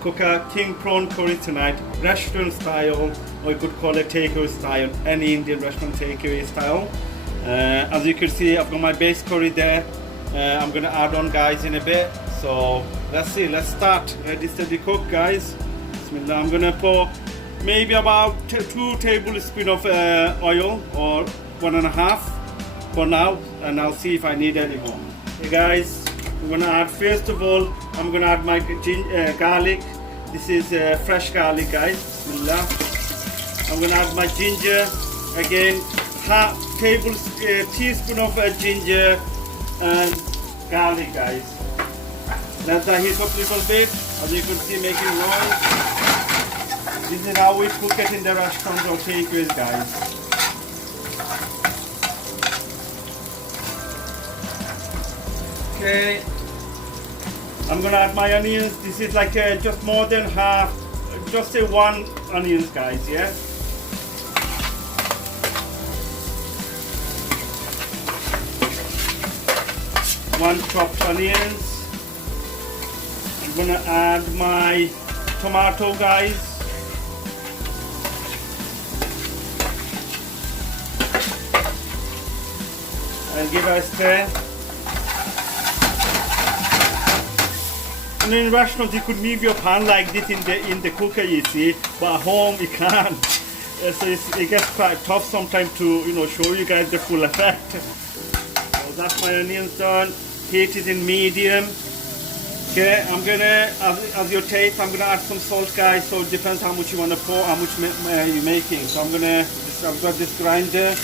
cook a king prawn curry tonight, restaurant style, or you could call it takeaway style, any Indian restaurant takeaway style. As you can see, I've got my base curry there. I'm gonna add on, guys, in a bit. So let's see, let's start. Ready, steady, cook, guys. Bismillah. I'm gonna pour maybe about 2 tablespoons of oil, or 1.5 for now, and I'll see if I need any more. Hey guys, I'm gonna add, first of all, I'm gonna add my garlic. This is fresh garlic, guys. Bismillah. I'm gonna add my ginger. Again, half teaspoon of ginger and garlic, guys. Let that heat up a little bit, as you can see, making noise. This is how we cook it in the restaurants or takeaways, guys. Okay, I'm gonna add my onions. This is like just more than half, just say 1 onions, guys, yeah? One chopped onions. I'm gonna add my tomato, guys. And give it a stir. And in restaurants you could leave your pan like this in the cooker, you see, but at home you can't. So it gets quite tough sometimes to show you guys the full effect. So that's my onions done. Heat is in medium. Okay, I'm gonna, as your taste, I'm gonna add some salt, guys. So it depends how much you want to pour, how much you're making. So I've got this grinder,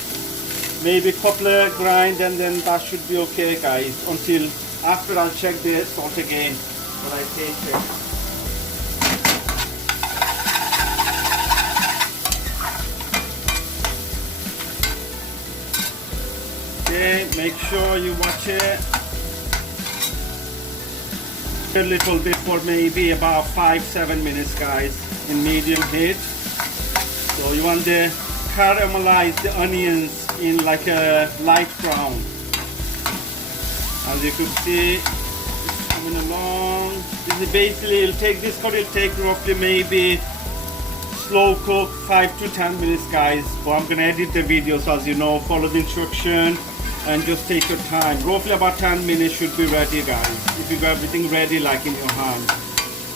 maybe a couple of grind, and then that should be okay, guys. Until after I'll check the salt again when I taste it. Okay, make sure you watch it a little bit for maybe about 5-7 minutes, guys, in medium heat. So you want to caramelize the onions in like a light brown. As you can see, it's coming along. This is basically, this curry will take roughly maybe slow cook 5 to 10 minutes, guys. But I'm gonna edit the video, so as you know, follow the instruction and just take your time. Roughly about 10 minutes should be ready, guys, if you got everything ready like in your hand.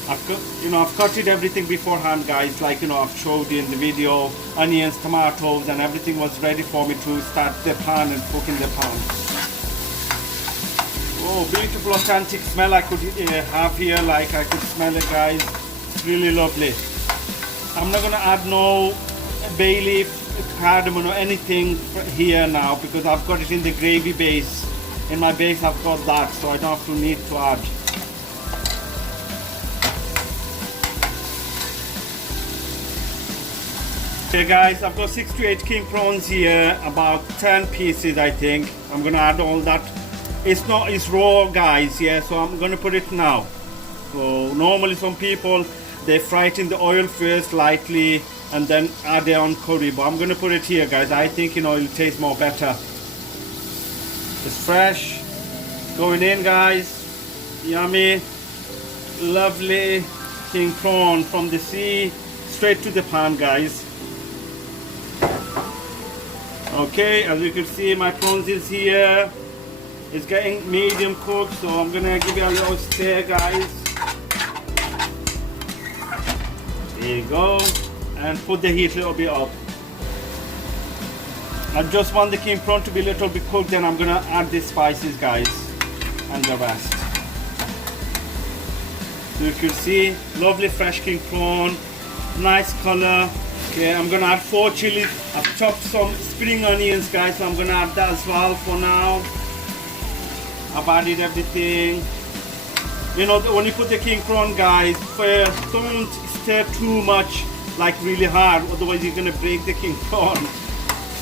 I've cut it everything beforehand, guys, like I've showed you in the video. Onions, tomatoes, and everything was ready for me to start the pan and cook in the pan. Oh, beautiful authentic smell I could have here, like I could smell it, guys. It's really lovely. I'm not gonna add no bay leaf, cardamom or anything here now, because I've got it in the gravy base. In my base I've got that, so I don't have to need to add. Okay guys, I've got 6 to 8 king prawns here, about 10 pieces I think. I'm gonna add all that. It's raw, guys, yeah, so I'm gonna put it now. So normally some people, they fry it in the oil first lightly and then add their own curry, but I'm gonna put it here, guys. I think it'll taste more better. It's fresh, going in, guys. Yummy, lovely king prawn from the sea, straight to the pan, guys. Okay, as you can see, my prawns is here. It's getting medium cooked, so I'm gonna give it a little stir, guys. There you go. And put the heat a little bit up. I just want the king prawn to be a little bit cooked, then I'm gonna add the spices, guys, and the rest. So you can see, lovely fresh king prawn, nice color. Okay, I'm gonna add 4 chilies. I've chopped some spring onions, guys, so I'm gonna add that as well for now. I've added everything. When you put the king prawn, guys, don't stir too much, like really hard, otherwise you're gonna break the king prawn.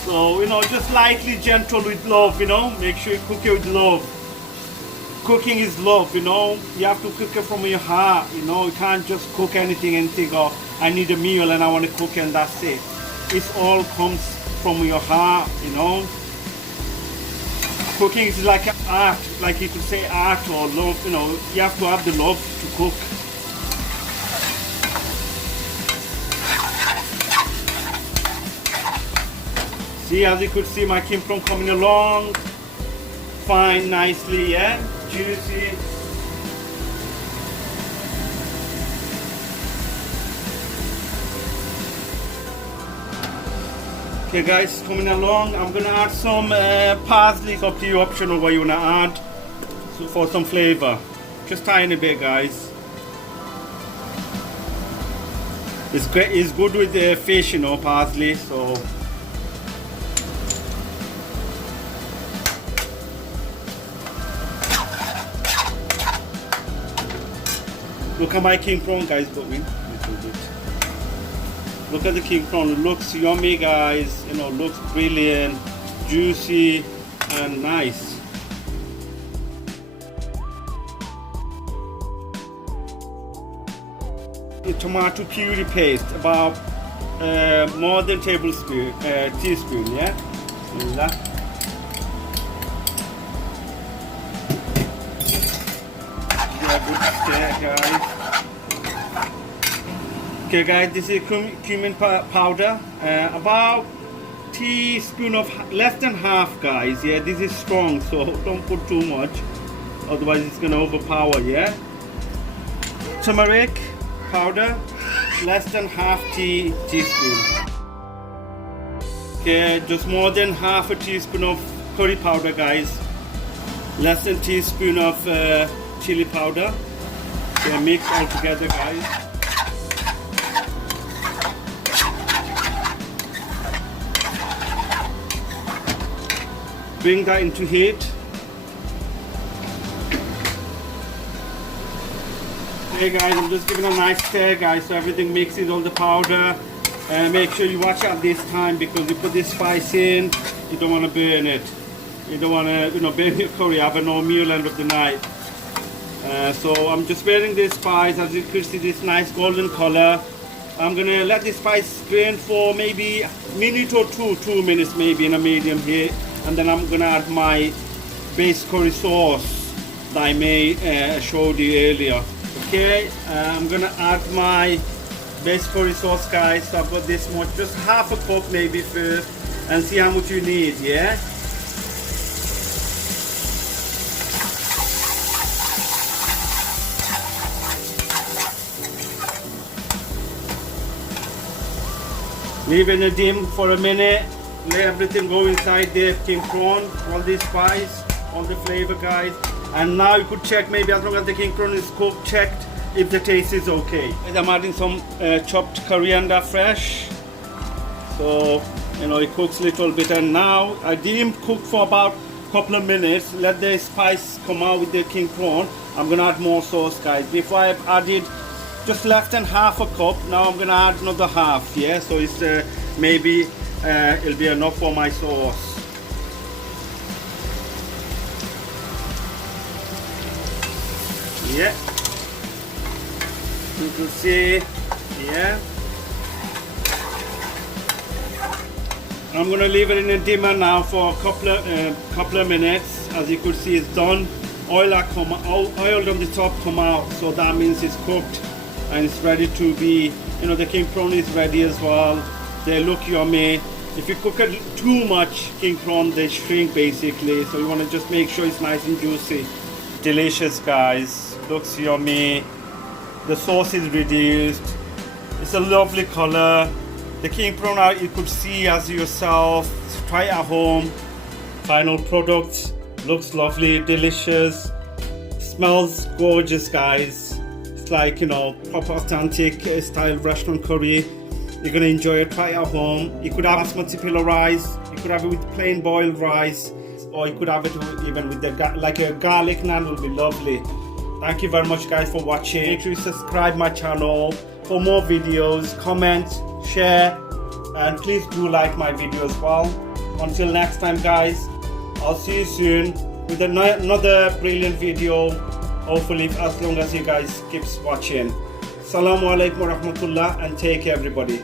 So just lightly, gentle, with love. Make sure you cook it with love. Cooking is love. You have to cook it from your heart. You can't just cook anything or I need a meal and I want to cook and that's it. It all comes from your heart. Cooking is like an art, like you could say art or love. You have to have the love to cook. See, as you could see, my king prawn coming along fine, nicely, yeah, juicy. Okay guys, coming along, I'm gonna add some parsley. It's up to you, optional what you wanna add, so for some flavor. Just tiny bit, guys. It's great. It's good with the fish, you know, parsley. So look at my king prawn, guys. Look at the king prawn. It looks yummy, guys. You know, looks brilliant, juicy, and nice. The tomato puree paste, about more than teaspoon, yeah. Guys. Okay guys, this is cumin powder, about teaspoon of less than half, guys. Yeah, this is strong, so don't put too much, otherwise it's gonna overpower. Yeah. Turmeric powder, less than half teaspoon. Okay, just more than half a teaspoon of curry powder, guys. Less than teaspoon of chili powder. Okay, mix all together, guys. Bring that into heat. Okay guys, I'm just giving a nice stir, guys, so everything mixes, all the powder. Make sure you watch out this time, because you put this spice in, you don't want to burn it. You don't want to, burn your curry, have a no meal end of the night. So I'm just spreading this spice. As you can see, this nice golden color. I'm gonna let this spice burn for maybe a minute or 2 minutes maybe in a medium heat, and then I'm gonna add my base curry sauce that I showed you earlier. Okay, I'm gonna add my base curry sauce, guys. So I've got this much, just half a cup maybe first, and see how much you need. Yeah. Leave in a dim for a minute. Let everything go inside the king prawn, all the spice, all the flavor, guys. And now you could check, maybe as long as the king prawn is cooked, checked if the taste is okay. I'm adding some chopped coriander fresh. So, it cooks a little bit. And now I didn't cook for about a couple of minutes. Let the spice come out with the king prawn. I'm gonna add more sauce, guys. Before I've added just less than half a cup. Now I'm gonna add another half. Yeah, so it's maybe it'll be enough for my sauce. Yeah, you can see. Yeah, I'm gonna leave it in a dimmer now for a couple of minutes. As you could see, it's done. Oil on the top come out, so that means it's cooked and it's ready to be. The king prawn is ready as well. They look yummy. If you cook it too much king prawn, they shrink basically. So you want to just make sure it's nice and juicy. Delicious, guys. Looks yummy. The sauce is reduced. It's a lovely color. The king prawn out, you could see as yourself. Try it at home. Final product looks lovely, delicious. Smells gorgeous, guys. It's like proper authentic style restaurant curry. You're gonna enjoy it. Try it at home. You could have basmati pillow rice. You could have it with plain boiled rice, or you could have it even with like a garlic naan. Will be lovely. Thank you very much, guys, for watching. Make sure you subscribe my channel for more videos. Comment, share, and please do like my video as well. Until next time, guys, I'll see you soon with another brilliant video. Hopefully, as long as you guys keep watching. Assalamu alaikum wa rahmatullah, and take care, everybody.